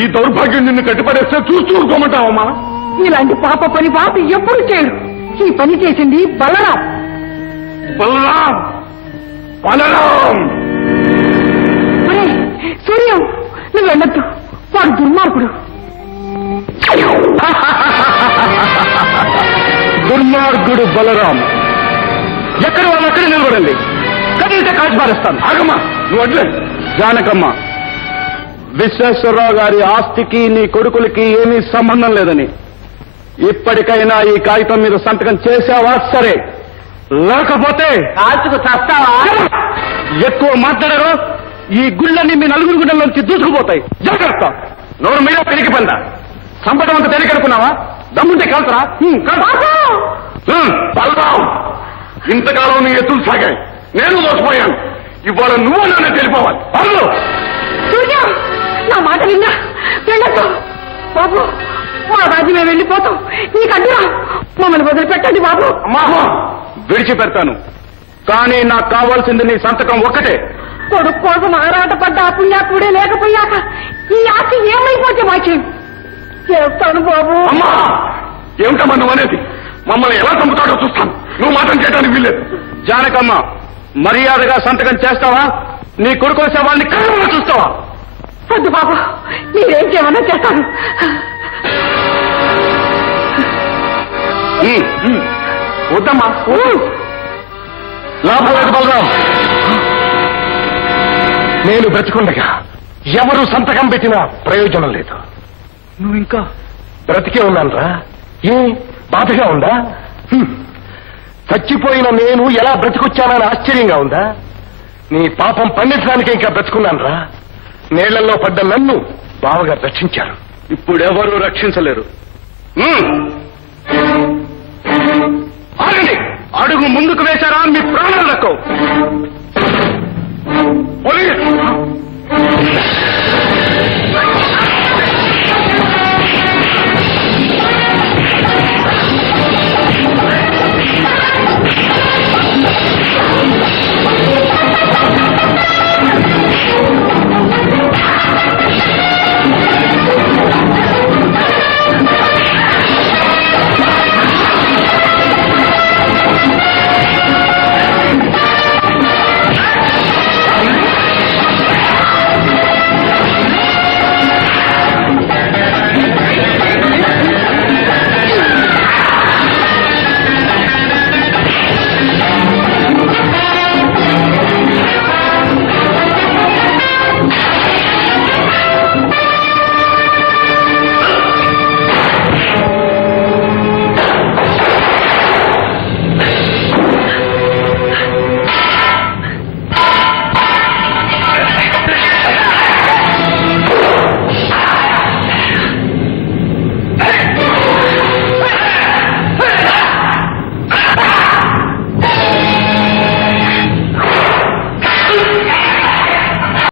ఈ దౌర్భాగ్యం నిన్ను కట్టిపడేస్తే చూస్తూ ఊరుకోమంటావమ్మా? ఇలాంటి పాప పని బాబు ఎప్పుడు చేయడు. ఈ పని చేసింది బలరాం. బలరాం బలరాం సూర్యం, నువ్వు వెళ్ళొద్దు, వాడు దుర్మార్గుడు. దుర్మార్గుడు బలరాం ఎక్కడ వాళ్ళు అక్కడే నిలబడండి. కదిలితే కాల్చి పారేస్తాను. ఆగమ్మా, నువ్వు వడ్లే. జానకమ్మ, విశ్వేశ్వరరావు గారి ఆస్తికి నీ కొడుకులకి ఏమీ సంబంధం లేదని ఇప్పటికైనా ఈ కాగితం మీద సంతకం చేసావా? సరే, లేకపోతే కాల్చుకు చస్తావా? ఎక్కువ మాట్లాడారో ఈ గుళ్ళన్నీ మీ నలుగురు గుడ్డల్లోంచి దూసుకుపోతాయి. జాగ్రత్త. నోరు మీద పెరిగి పంద. సంపడం అంత తెలియకనుకున్నావా? దమ్ముంటే కాల్చరా? బలరాం, ఇంతకాలం నీ ఎత్తులు సాగాయి, నేను మోసపోయాను. ఇవాళ నువ్వు నన్ను తెలిపోవాలి. సూర్య, నా మాట విన్నా, వెళ్ళొద్దు బాబు. మా రాజు మేము వెళ్ళిపోతాం, నీకడ్డురా. మమ్మల్ని వదిలిపెట్టండి బాబు. అమ్మా, విడిచిపెడతాను, కానీ నాకు కావాల్సింది నీ సంతకం ఒక్కటే. కొడుకు కోసం ఆరాటపడ్డ ఆ పుణ్యాకుడే లేకపోయాక ఈ ఆస్తి ఏమైపోతే మాకేం చెప్తాను బాబు. అమ్మా, ఏమిటమ్మా నువ్వు అనేది? మమ్మల్ని ఎలా చంపుతాడో చూస్తాను. నువ్వు మాత్రం చేయడానికి వీల్లేదు. జానకమ్మ, మర్యాదగా సంతకం చేస్తావా? నీ కొడుకుల శవాన్ని కళ్ళలో చూస్తావా? వద్దు బాబు, మీరేం చేయమన్నా చేస్తాను. వద్దమ్మా, లాభం లేదు బలరాం. నేను బ్రతికుండగా ఎవరు సంతకం పెట్టినా ప్రయోజనం లేదు. నువ్వు ఇంకా బ్రతికే ఉన్నానురా. ఏ బాధగా ఉందా? చచ్చిపోయిన నేను ఎలా బ్రతికొచ్చానని ఆశ్చర్యంగా ఉందా? నీ పాపం పండించడానికి ఇంకా బ్రతుకున్నానురా. నీళ్లలో పడ్డ నన్ను బావగా రక్షించారు. ఇప్పుడెవరూ రక్షించలేరు. ఆగండి, అడుగు ముందుకు వేశారా మీ ప్రాణాలు దక్కవు. పోలీస్